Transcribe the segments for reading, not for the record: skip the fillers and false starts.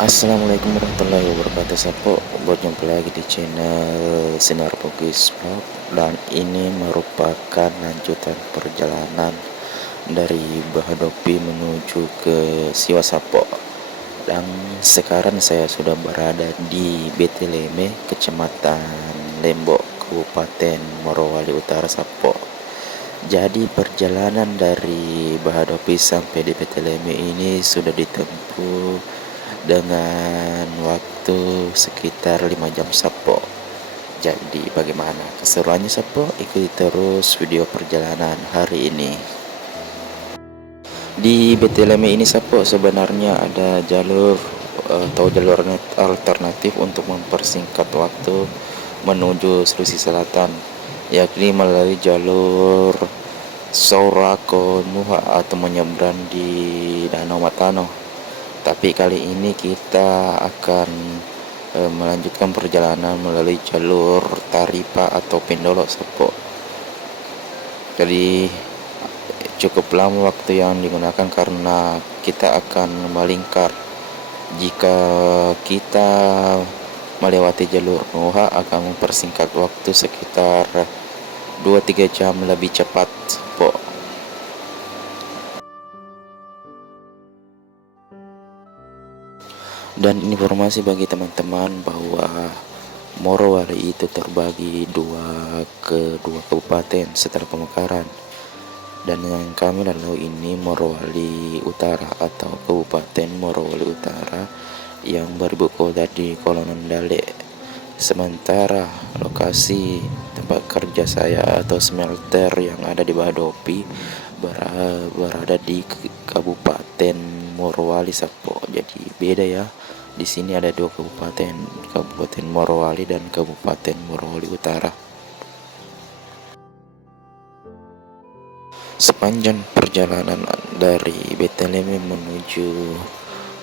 Assalamualaikum warahmatullahi wabarakatuh. Sapo buat jumpa lagi di channel Sinar Bugis Vlog. Dan ini merupakan lanjutan perjalanan dari Bahadopi menuju ke Siwasapo. Dan sekarang saya sudah berada di Beteleme, Kecamatan Lembok, Kabupaten Morowali Utara, Sapo. Jadi perjalanan dari Bahadopi sampai di Beteleme ini sudah ditempuh dengan waktu sekitar 5 jam, Sapo. Jadi bagaimana keseruannya, Sapo? Ikuti terus video perjalanan hari ini. Di Beteleme ini, Sapo, sebenarnya ada jalur atau jalur alternatif untuk mempersingkat waktu menuju Sulawesi Selatan, yakni melalui jalur Saurako Nuha atau menyeberang di Danau Matano. Tapi kali ini kita akan melanjutkan perjalanan melalui jalur Taripa atau Pendolo, Sapo. Jadi cukup lama waktu yang digunakan karena kita akan melingkar. Jika kita melewati jalur Nuha akan mempersingkat waktu sekitar 2-3 jam lebih cepat, Sapo. Dan informasi bagi teman-teman bahwa Morowali itu terbagi ke dua kabupaten setelah pemekaran. Dan yang kami lalu ini Morowali Utara atau Kabupaten Morowali Utara yang beribu kota di Kolonendale. Sementara lokasi tempat kerja saya atau smelter yang ada di Bahadopi berada di Kabupaten Morowali, Sapo. Jadi beda ya. Di sini ada dua kabupaten, Kabupaten Morowali dan Kabupaten Morowali Utara. Sepanjang perjalanan dari Beteleme menuju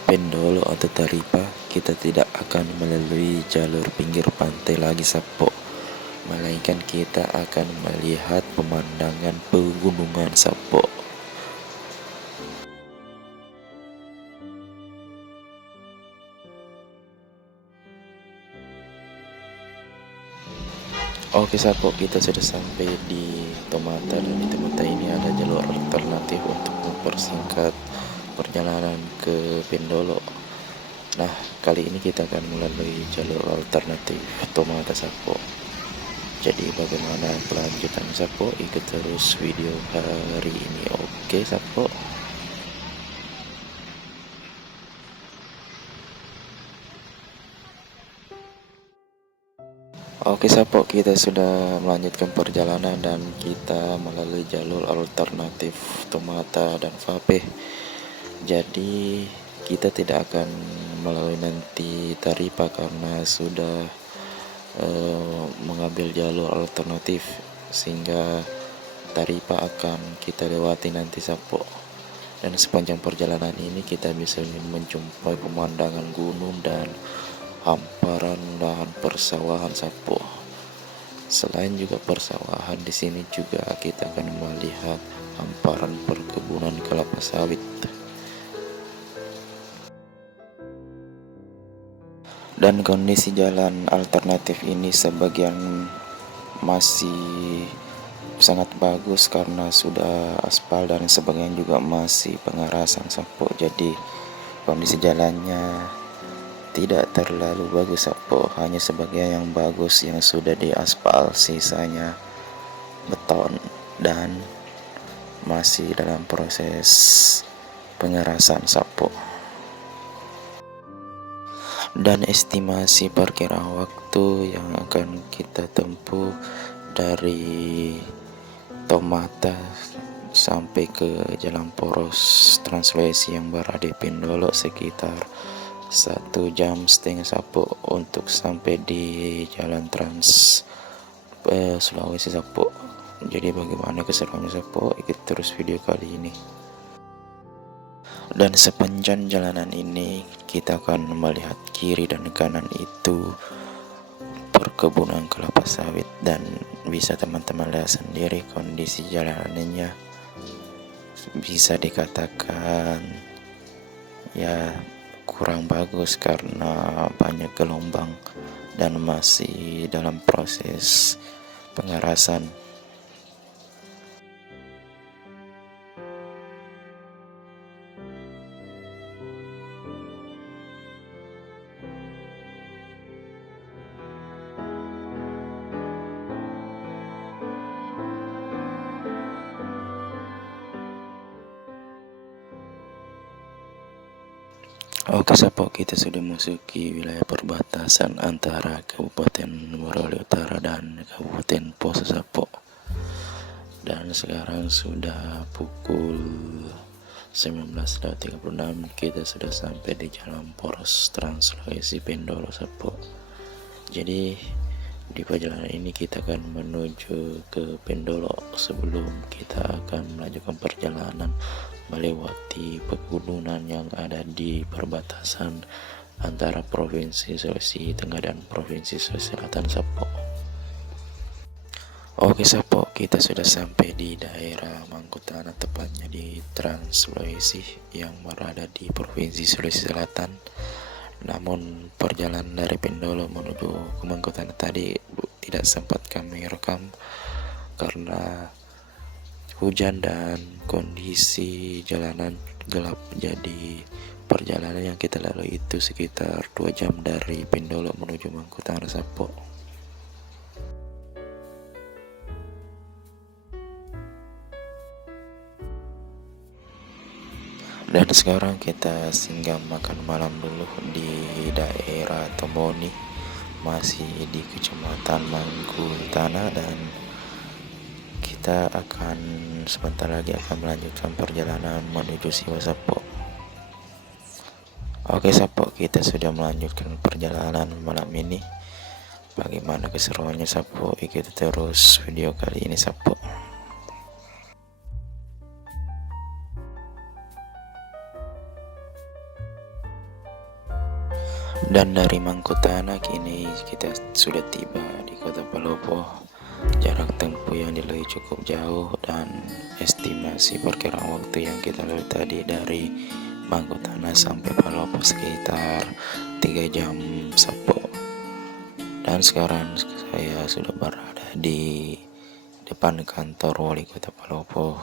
Pendolo atau Taripa, kita tidak akan melalui jalur pinggir pantai lagi, Sapo, melainkan kita akan melihat pemandangan pegunungan, Sapo. Oke, Sapo, kita sudah sampai di Tomata, dan di Tomata ini ada jalur alternatif untuk mempersingkat perjalanan ke Pendolo. Nah, kali ini kita akan melalui jalur alternatif Tomata, Sapo. Jadi bagaimana kelanjutan, Sapo? Ikut terus video hari ini. Oke, Sapo. Oke, Sapo, kita sudah melanjutkan perjalanan dan kita melalui jalur alternatif Tomata dan Vape. Jadi kita tidak akan melalui nanti Taripa karena sudah mengambil jalur alternatif, sehingga Taripa akan kita lewati nanti, Sapo. Dan sepanjang perjalanan ini kita bisa menjumpai pemandangan gunung dan hamparan lahan persawahan, Sapo. Selain juga persawahan, di sini juga kita akan melihat hamparan perkebunan kelapa sawit. Dan kondisi jalan alternatif ini sebagian masih sangat bagus karena sudah aspal dan sebagian juga masih pengerasan, Sapo. Jadi kondisi jalannya tidak terlalu bagus, Sapo, hanya sebagian yang bagus yang sudah diaspal, sisanya beton dan masih dalam proses pengerasan, Sapo. Dan estimasi perkiraan waktu yang akan kita tempuh dari Tomata sampai ke Jalan Poros Trans Sulawesi yang berada di Pendolo sekitar 1,5 jam, Sapo, untuk sampai di Jalan Trans Sulawesi, Sapo. Jadi bagaimana keseruannya, Sapo? Ikut terus video kali ini. Dan sepanjang jalanan ini kita akan melihat kiri dan kanan itu perkebunan kelapa sawit, dan bisa teman-teman lihat sendiri kondisi jalanannya bisa dikatakan ya kurang bagus karena banyak gelombang dan masih dalam proses pengerasan. Oke Sapo, kita sudah memasuki wilayah perbatasan antara Kabupaten Morowali Utara dan Kabupaten Poso Sapo. Dan sekarang sudah pukul 19.36, kita sudah sampai di Jalan Poros Trans Sulawesi Pendolo Sapo. Jadi di perjalanan ini kita akan menuju ke Pendolo sebelum kita akan melanjutkan perjalanan melewati pegunungan yang ada di perbatasan antara Provinsi Sulawesi Tengah dan Provinsi Sulawesi Selatan Sapo. Oke Sapo, kita sudah sampai di daerah Mangkutana, tepatnya di Trans Sulawesi yang berada di Provinsi Sulawesi Selatan. Namun perjalanan dari Pendolo menuju ke Mangkutana tadi tidak sempat kami rekam karena hujan dan kondisi jalanan gelap. Jadi perjalanan yang kita lalui itu sekitar 2 jam dari Pendolo menuju Mangkutana Sapo. Dan sekarang kita singgah makan malam dulu di daerah Tomboni, masih di Kecamatan Mangkutana, dan kita akan sebentar lagi akan melanjutkan perjalanan menuju Siwa Sapo. Oke Sapo, kita sudah melanjutkan perjalanan malam ini. Bagaimana keseruannya Sapo? Ikuti terus video kali ini Sapo. Dan dari Mangkutana kini kita sudah tiba di Kota Palopo. Jarak tempuh yang dilalui cukup jauh, dan estimasi perkiraan waktu yang kita lalui tadi dari Mangkutana sampai Palopo sekitar 3 jam Sapo. Dan sekarang saya sudah berada di depan kantor Wali Kota Palopo,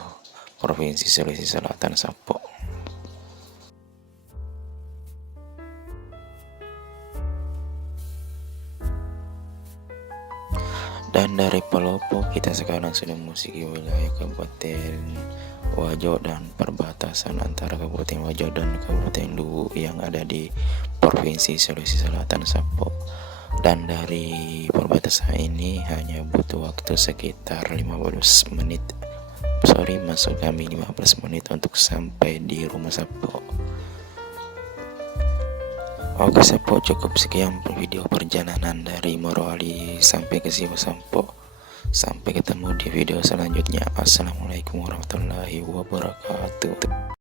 Provinsi Sulawesi Selatan Sapo. Dan dari Palopo kita sekarang sudah memasuki wilayah Kabupaten Wajo dan perbatasan antara Kabupaten Wajo dan Kabupaten Luwu yang ada di Provinsi Sulawesi Selatan Sapo. Dan dari perbatasan ini hanya butuh waktu sekitar 15 menit. Maksud kami 15 menit untuk sampai di rumah Sapo. Oke Sapo, cukup sekian video perjalanan dari Morowali sampai ke Siwa Sapo. Sampai ketemu di video selanjutnya. Assalamualaikum warahmatullahi wabarakatuh.